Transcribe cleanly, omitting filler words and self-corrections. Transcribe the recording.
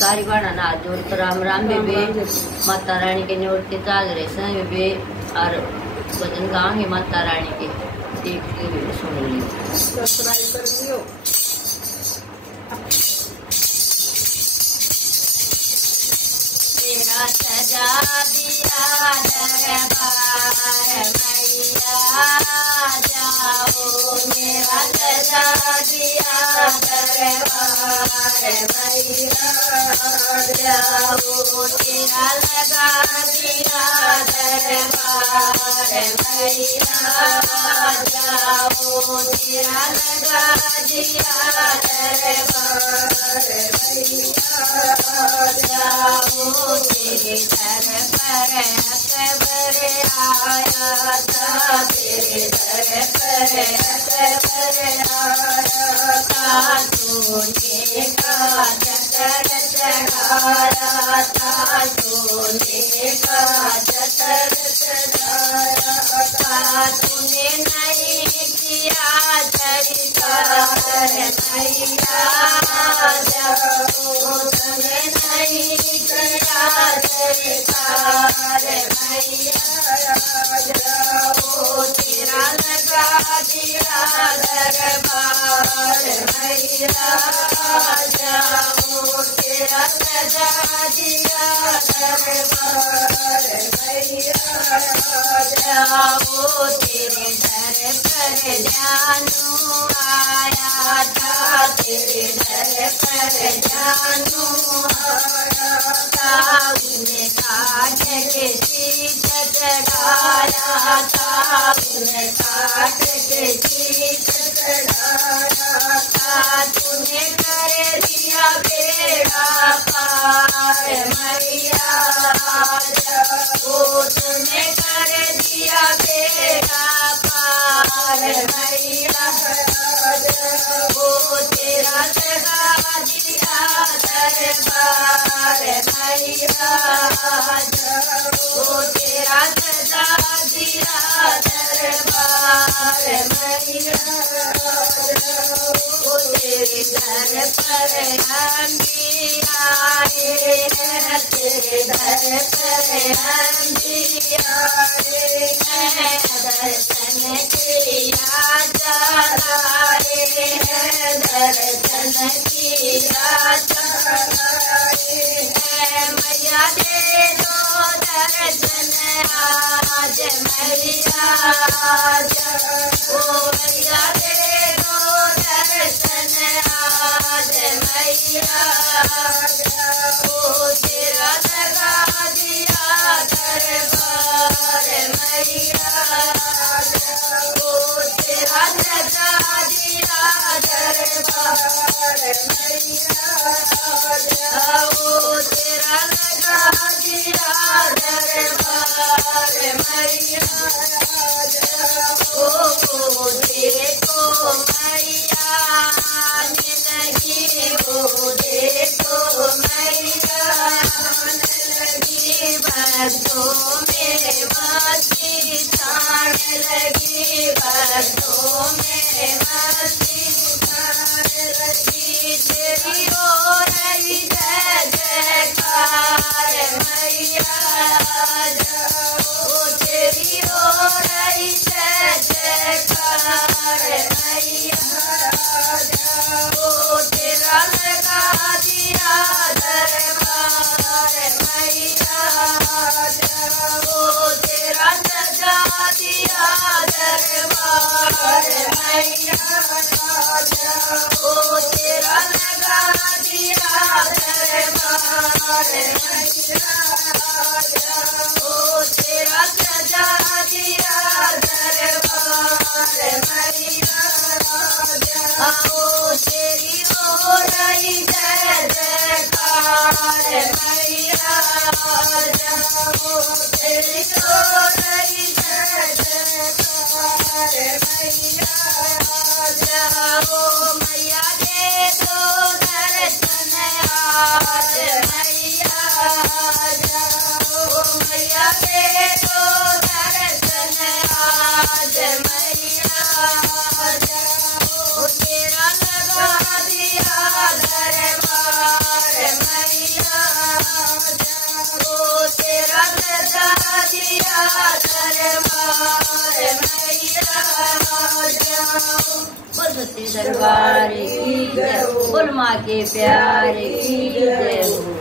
सारी बाणा ना जोर तो राम राम बेबे माता रानी के न्योड़ के चाल रहे हैं बेबे और भजन गाएंगे माता रानी के देख के बेबे सुन ली सब्सक्राइब कर दियो। तेरा सजा दिया दरबार मैया जाओ मेरा सजा दिया दरबार मैया जाओ तेरा लगा दिया दरबार मैया जाओ तेरा लगा दिया दरबार मैया जाओ तेरे दर पर अकबर आया था तेरे दर पर अकबर आया था सोने का चतर चढ़ाया था सोने का चतर चढ़ाया था तूने नहीं किया चरितार मैया जाओ तूने नहीं किया चरितार मैया जाओ तेरा लगा दिया दरबार मैया जाओ तेरा लगा दिया दरबार मैया जाओ तेरे दर पर जानू आया था तेरे दर पर जानू आया था उन्हें काट के शीश चढ़ाया था उन्हें काट के शीश चढ़ाया था तूने कर दिया बेड़ा पार मैया जाओ तूने कर दिया बेड़ा पार मैया जाओ तेरा लगा दिया दरबार मैया जाओ तेरा लगा दिया दरबार मैया जाओ तेरे दर पर हम भी आए हैं तेरे दर पर हम भी आए हैं दर्शन किया जाए हैं दर्शन किया जाए हैं मैया दे दो दर्शन आज मैया जाओ मैया दे दो दर्शन आज मैया जाओ तेरा लगा दिया दरबार मैया जाओ तेरा लगा दिया दरबार मैया जाओ तेरा लगा दिया दरबार मैया जाओ देखो मैया आने लगी वो देखो मैया आने लगी भक्तों में मस्ती छाने लगी भक्तों में मस्ती छाने लगी तेरी ओर जय जयकार मैया जाओ तेरी ओर जय जयकार मैया जाओ तेरा लगा दिया दरबार मैया जाओ तेरा लगा दिया दरबार मैया जाओ तेरा लगा दिया दरबार मैया जाओ तेरा सजा दिया दरबार मैया जाओ तेरी ओर जय जयकार मैया जाओ तेरी ओर जय जयकार मैया जाओ मैया दे दो दर्शन आज मैया जाओ मैया दे दो दर्शन आज मैया जाओ तेरा लगा दिया दरबार मैया सच्चे दरबार की जय, बोल माँ के प्यार की जय हो।